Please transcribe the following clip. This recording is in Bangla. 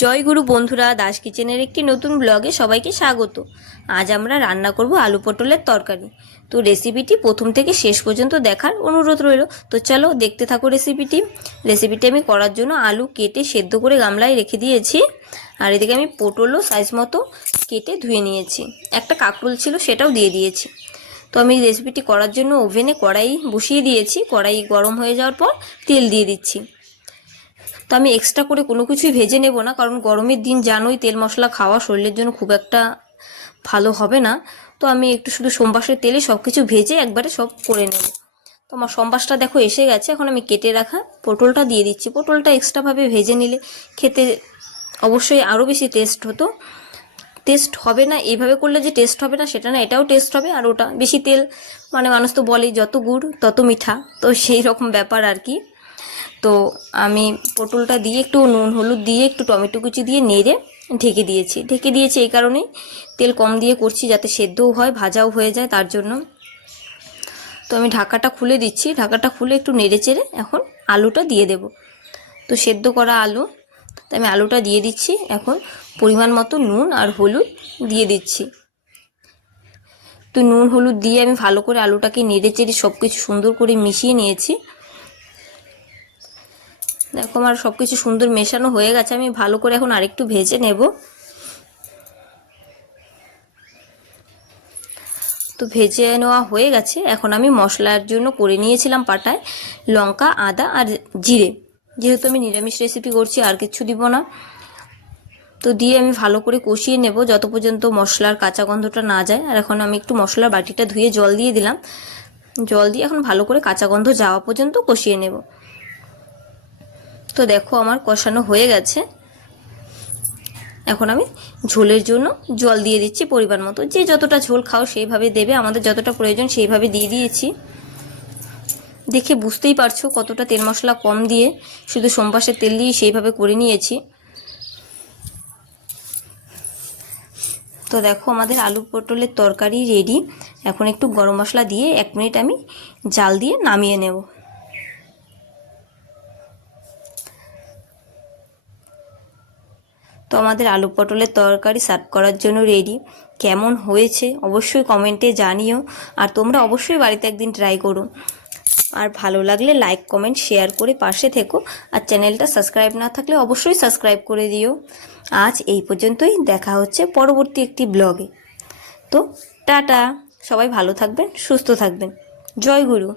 জয় গুরু বন্ধুরা, দাস কিচেনের একটি নতুন ব্লগে সবাইকে স্বাগত। আজ আমরা রান্না করব আলু পটলের তরকারি। তো রেসিপিটি প্রথম থেকে শেষ পর্যন্ত দেখার অনুরোধ রইল। তো চলো দেখতে থাকো রেসিপিটি রেসিপিটি আমি করার জন্য আলু কেটে সেদ্ধ করে গামলায় রেখে দিয়েছি। আর এদিকে আমি পটলও সাইজ মতো কেটে ধুয়ে নিয়েছি। একটা কাকরুল ছিল সেটাও দিয়ে দিয়েছি। তো আমি রেসিপিটি করার জন্য ওভেনে কড়াই বসিয়ে দিয়েছি। কড়াই গরম হয়ে যাওয়ার পর তেল দিয়ে দিচ্ছি। তো আমি এক্সট্রা করে কোনো কিছুই ভেজে নেব না, কারণ গরমের দিন জানোই তেল মশলা খাওয়া শরীরের জন্য খুব একটা ভালো হবে না। তো আমি একটু শুধু সোমবাসের তেলে সব কিছু ভেজে একবারে সব করে নেব। তো আমার সোমবাসটা দেখো এসে গেছে, এখন আমি কেটে রাখা পটলটা দিয়ে দিচ্ছি। পটলটা এক্সট্রাভাবে ভেজে নিলে খেতে অবশ্যই আরও বেশি টেস্ট হতো। টেস্ট হবে না, এইভাবে করলে যে টেস্ট হবে না, সেটা না, এটাও টেস্ট হবে, আর ওটা বেশি তেল মানে মানুষ তো বলে যত গুড় তত মিঠা, তো সেই রকম ব্যাপার আর কি। তো আমি পটলটা দিয়ে একটু নুন, হলুদ দিয়ে একটু টমেটো কুচি দিয়ে নেড়ে ঢেকে দিয়েছি। ঢেকে দিয়েছি এই কারণেই তেল কম দিয়ে করছি যাতে সেদ্ধও হয়, ভাজাও হয়ে যায় তার জন্য। তো আমি ঢাকাটা খুলে দিচ্ছি। ঢাকাটা খুলে একটু নেড়ে চেড়ে এখন আলুটা দিয়ে দেব। তো সেদ্ধ করা আলু, তো আমি আলুটা দিয়ে দিচ্ছি। এখন পরিমাণ মতো নুন আর হলুদ দিয়ে দিচ্ছি। তো নুন, হলুদ দিয়ে আমি ভালো করে আলুটাকে নেড়ে চেড়ে সব কিছু সুন্দর করে মিশিয়ে নিয়েছি। দেখো আমার সব কিছু সুন্দর মেশানো হয়ে গেছে, আমি ভালো করে এখন আরেকটু ভেজে নেব। তো ভেজে নেওয়া হয়ে গেছে, এখন আমি মশলার জন্য করে নিয়েছিলাম পাটায় লঙ্কা, আদা আর জিরে। যেহেতু আমি নিরামিষ রেসিপি করছি, আর কিছু দিব না। তো দিয়ে আমি ভালো করে কষিয়ে নেব যত পর্যন্ত মশলার কাঁচা গন্ধটা না যায়। আর এখন আমি একটু মশলার বাটিটা ধুয়ে জল দিয়ে দিলাম। জল দিয়ে এখন ভালো করে কাঁচা গন্ধ যাওয়া পর্যন্ত কষিয়ে নেব। তো দেখো আমার কষানো হয়ে গেছে। এখন আমি ঝোলের জন্য জল দিয়ে দিচ্ছি পরিমাণ মতো। যে যতটা ঝোল খাও সেইভাবে দেবে, আমাদের যতটা প্রয়োজন সেইভাবে দিয়ে দিয়েছি। দেখে বুঝতেই পারছ কতটা তেল মশলা কম দিয়ে শুধু সোমবাসের তেল দিয়ে সেইভাবে করে নিয়েছি। তো দেখো আমাদের আলু পটলের তরকারি রেডি এখন একটু গরম মশলা দিয়ে এক মিনিট আমি জাল দিয়ে নামিয়ে নেব। তো আমাদের আলু পটলের তরকারি সার্ভ করার জন্য রেডি কেমন হয়েছে অবশ্যই কমেন্টে জানিও। আর তোমরা অবশ্যই বাড়িতে একদিন ট্রাই করো। আর ভালো লাগলে লাইক কমেন্ট শেয়ার করে পাশে থেকো। আর চ্যানেলটা সাবস্ক্রাইব না থাকলে অবশ্যই সাবস্ক্রাইব করে দিও। আজ এই পর্যন্তই, দেখা হচ্ছে পরবর্তী একটি ব্লগে তো টাটা, সবাই ভালো থাকবেন, সুস্থ থাকবেন। জয় গুরু।